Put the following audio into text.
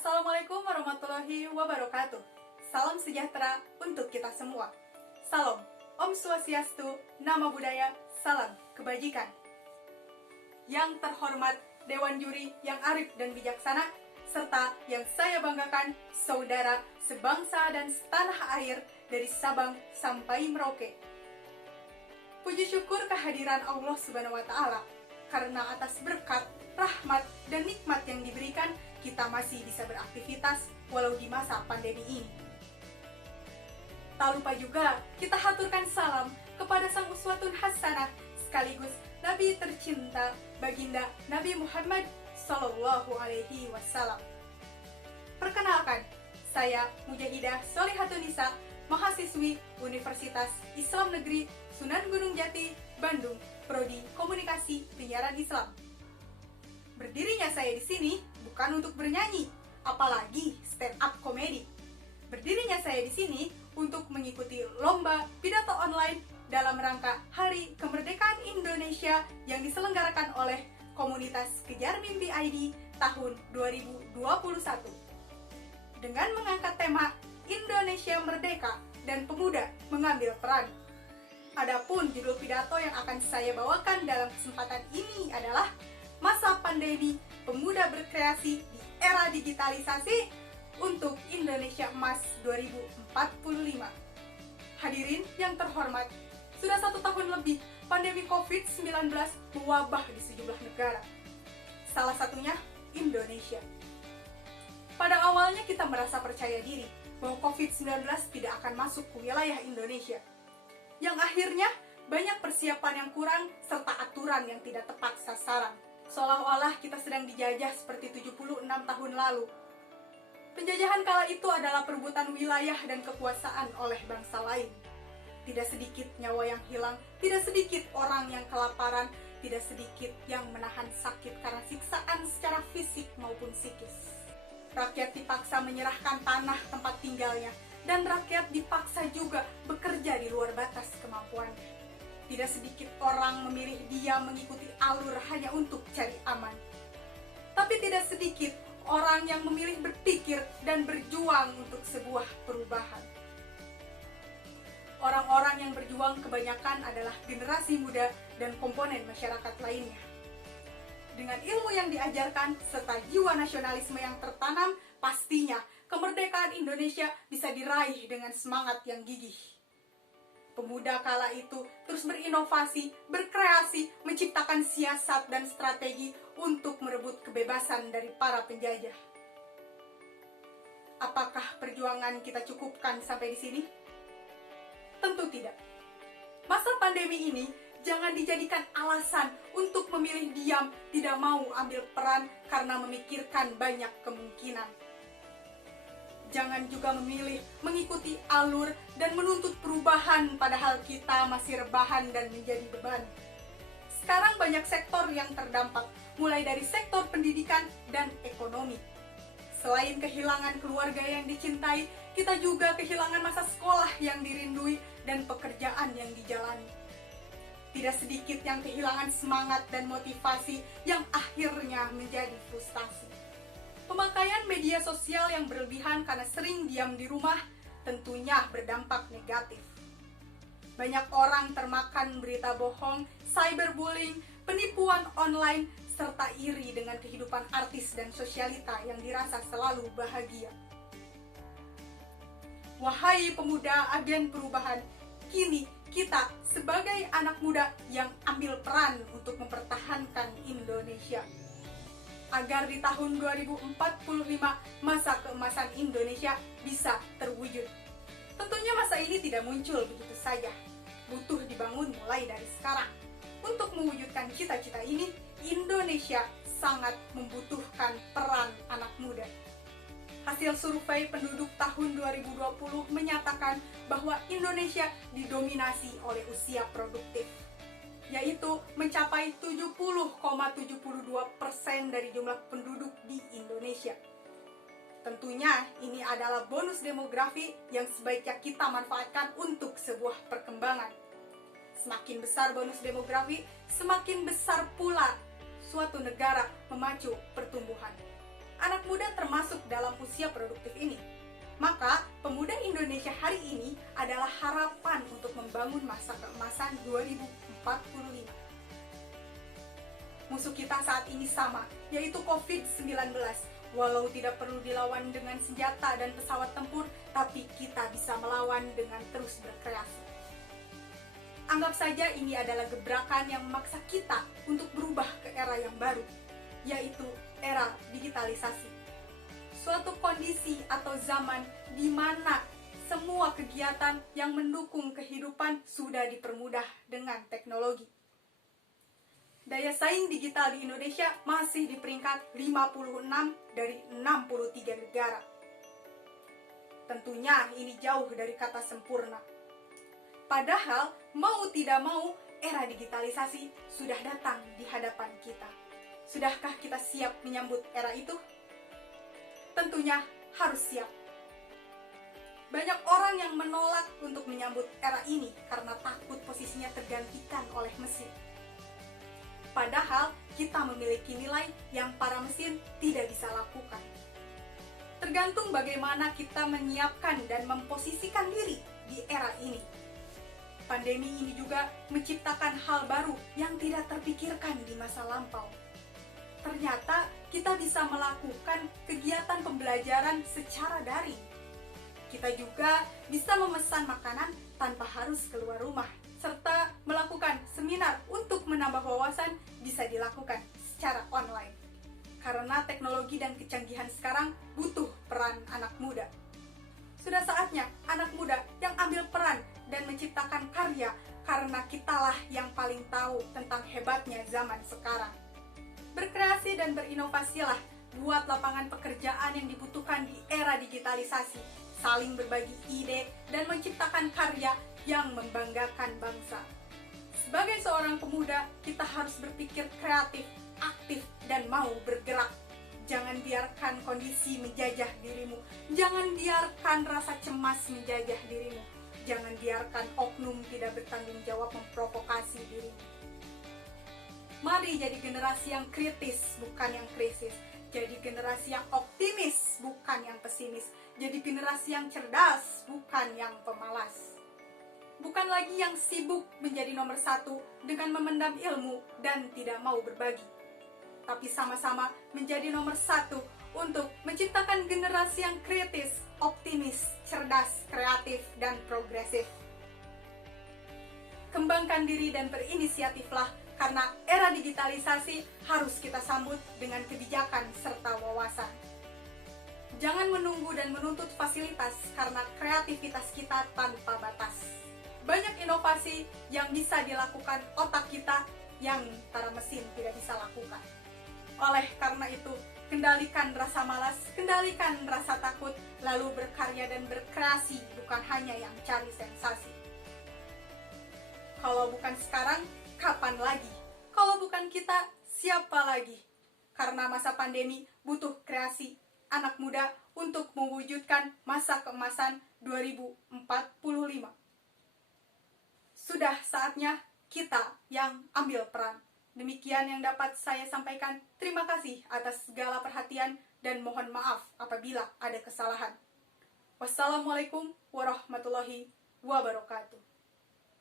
Assalamualaikum warahmatullahi wabarakatuh. Salam sejahtera untuk kita semua. Salam, Om Swastiastu, Nama Budaya, Salam Kebajikan. Yang terhormat Dewan Juri yang arif dan bijaksana, serta yang saya banggakan, saudara sebangsa dan setanah air dari Sabang sampai Merauke. Puji syukur kehadiran Allah Subhanahu wa Ta'ala, karena atas berkat, rahmat, dan nikmat yang diberikan, kita masih bisa beraktivitas walau di masa pandemi ini. Tak lupa juga kita haturkan salam kepada Sang Uswatun Hasanah sekaligus Nabi tercinta Baginda Nabi Muhammad Sallallahu Alaihi Wasallam. Perkenalkan, saya Mujahidah Solihatun Nisa, mahasiswi Universitas Islam Negeri Sunan Gunung Jati, Bandung, Prodi Komunikasi Penyiaran Islam. Berdirinya saya di sini bukan untuk bernyanyi, apalagi stand up komedi. Berdirinya saya di sini untuk mengikuti lomba pidato online dalam rangka Hari Kemerdekaan Indonesia yang diselenggarakan oleh komunitas Kejar Mimpi ID tahun 2021. Dengan mengangkat tema Indonesia Merdeka dan Pemuda Mengambil Peran. Adapun judul pidato yang akan saya bawakan dalam kesempatan ini adalah Masa Pandemi Pemuda Berkreasi di Era Digitalisasi untuk Indonesia Emas 2045. Hadirin yang terhormat, sudah 1 tahun lebih pandemi COVID-19 mewabah di sejumlah negara. Salah satunya Indonesia. Pada awalnya kita merasa percaya diri bahwa COVID-19 tidak akan masuk ke wilayah Indonesia. Yang akhirnya banyak persiapan yang kurang serta aturan yang tidak tepat sasaran. Seolah-olah kita sedang dijajah seperti 76 tahun lalu. Penjajahan kala itu adalah perebutan wilayah dan kekuasaan oleh bangsa lain. Tidak sedikit nyawa yang hilang, tidak sedikit orang yang kelaparan, tidak sedikit yang menahan sakit karena siksaan secara fisik maupun psikis. Rakyat dipaksa menyerahkan tanah tempat tinggalnya, dan rakyat dipaksa juga bekerja di luar batas kemampuannya. Tidak sedikit orang memilih diam mengikuti alur hanya untuk cari aman. Tapi tidak sedikit orang yang memilih berpikir dan berjuang untuk sebuah perubahan. Orang-orang yang berjuang kebanyakan adalah generasi muda dan komponen masyarakat lainnya. Dengan ilmu yang diajarkan serta jiwa nasionalisme yang tertanam, pastinya kemerdekaan Indonesia bisa diraih dengan semangat yang gigih. Pemuda kala itu terus berinovasi, berkreasi, menciptakan siasat dan strategi untuk merebut kebebasan dari para penjajah. Apakah perjuangan kita cukupkan sampai di sini? Tentu tidak. Masa pandemi ini jangan dijadikan alasan untuk memilih diam, tidak mau ambil peran karena memikirkan banyak kemungkinan. Jangan juga memilih mengikuti alur dan menuntut perubahan padahal kita masih rebahan dan menjadi beban. Sekarang banyak sektor yang terdampak, mulai dari sektor pendidikan dan ekonomi. Selain kehilangan keluarga yang dicintai, kita juga kehilangan masa sekolah yang dirindui dan pekerjaan yang dijalani. Tidak sedikit yang kehilangan semangat dan motivasi yang akhirnya menjadi frustasi. Pemakaian media sosial yang berlebihan karena sering diam di rumah tentunya berdampak negatif. Banyak orang termakan berita bohong, cyberbullying, penipuan online, serta iri dengan kehidupan artis dan sosialita yang dirasa selalu bahagia. Wahai pemuda agen perubahan, kini kita sebagai anak muda yang ambil peran untuk mempertahankan Indonesia. Agar di tahun 2045 masa keemasan Indonesia bisa terwujud. Tentunya masa ini tidak muncul begitu saja. Butuh dibangun mulai dari sekarang. Untuk mewujudkan cita-cita ini, Indonesia sangat membutuhkan peran anak muda. Hasil survei penduduk tahun 2020 menyatakan bahwa Indonesia didominasi oleh usia produktif, yaitu mencapai 70,72% dari jumlah penduduk di Indonesia. Tentunya ini adalah bonus demografi yang sebaiknya kita manfaatkan untuk sebuah perkembangan. Semakin besar bonus demografi, semakin besar pula suatu negara memacu pertumbuhan. anak muda termasuk dalam usia produktif ini. Maka, pemuda Indonesia hari ini adalah harapan untuk membangun masa keemasan 2045. Musuh kita saat ini sama, yaitu COVID-19. Walau tidak perlu dilawan dengan senjata dan pesawat tempur, tapi kita bisa melawan dengan terus berkreasi. Anggap saja ini adalah gebrakan yang memaksa kita untuk berubah ke era yang baru, yaitu era digitalisasi. Suatu kondisi atau zaman di mana semua kegiatan yang mendukung kehidupan sudah dipermudah dengan teknologi. Daya saing digital di Indonesia masih di peringkat 56 dari 63 negara. Tentunya ini jauh dari kata sempurna. Padahal, mau tidak mau, era digitalisasi sudah datang di hadapan kita. Sudahkah kita siap menyambut era itu? Tentunya harus siap. Banyak orang yang menolak untuk menyambut era ini karena takut posisinya tergantikan oleh mesin. Padahal kita memiliki nilai yang para mesin tidak bisa lakukan. Tergantung bagaimana kita menyiapkan dan memposisikan diri di era ini. Pandemi ini juga menciptakan hal baru yang tidak terpikirkan di masa lampau. Ternyata kita bisa melakukan kegiatan pembelajaran secara daring. Kita juga bisa memesan makanan tanpa harus keluar rumah, serta melakukan seminar untuk menambah wawasan bisa dilakukan secara online. Karena teknologi dan kecanggihan sekarang butuh peran anak muda. Sudah saatnya anak muda yang ambil peran dan menciptakan karya, karena kitalah yang paling tahu tentang hebatnya zaman sekarang. Berkreasi dan berinovasilah, buat lapangan pekerjaan yang dibutuhkan di era digitalisasi, saling berbagi ide dan menciptakan karya yang membanggakan bangsa. Sebagai seorang pemuda, kita harus berpikir kreatif, aktif, dan mau bergerak. Jangan biarkan kondisi menjajah dirimu. Jangan biarkan rasa cemas menjajah dirimu. Jangan biarkan oknum tidak bertanggung jawab memprovokasi dirimu. Mari jadi generasi yang kritis, bukan yang krisis. Jadi generasi yang optimis, bukan yang pesimis. Jadi generasi yang cerdas, bukan yang pemalas. Bukan lagi yang sibuk menjadi nomor satu dengan memendam ilmu dan tidak mau berbagi. Tapi sama-sama menjadi nomor satu untuk menciptakan generasi yang kritis, optimis, cerdas, kreatif, dan progresif. Kembangkan diri dan berinisiatiflah, karena era digitalisasi harus kita sambut dengan kebijakan serta wawasan. Jangan menunggu dan menuntut fasilitas, karena kreativitas kita tanpa batas. Banyak inovasi yang bisa dilakukan otak kita yang para mesin tidak bisa lakukan. Oleh karena itu, kendalikan rasa malas, kendalikan rasa takut, lalu berkarya dan berkreasi, bukan hanya yang cari sensasi. Kalau bukan sekarang, kapan lagi? Kalau bukan kita, siapa lagi? Karena masa pandemi butuh kreasi anak muda untuk mewujudkan masa keemasan 2045. Sudah saatnya kita yang ambil peran. Demikian yang dapat saya sampaikan. Terima kasih atas segala perhatian dan mohon maaf apabila ada kesalahan. Wassalamualaikum warahmatullahi wabarakatuh.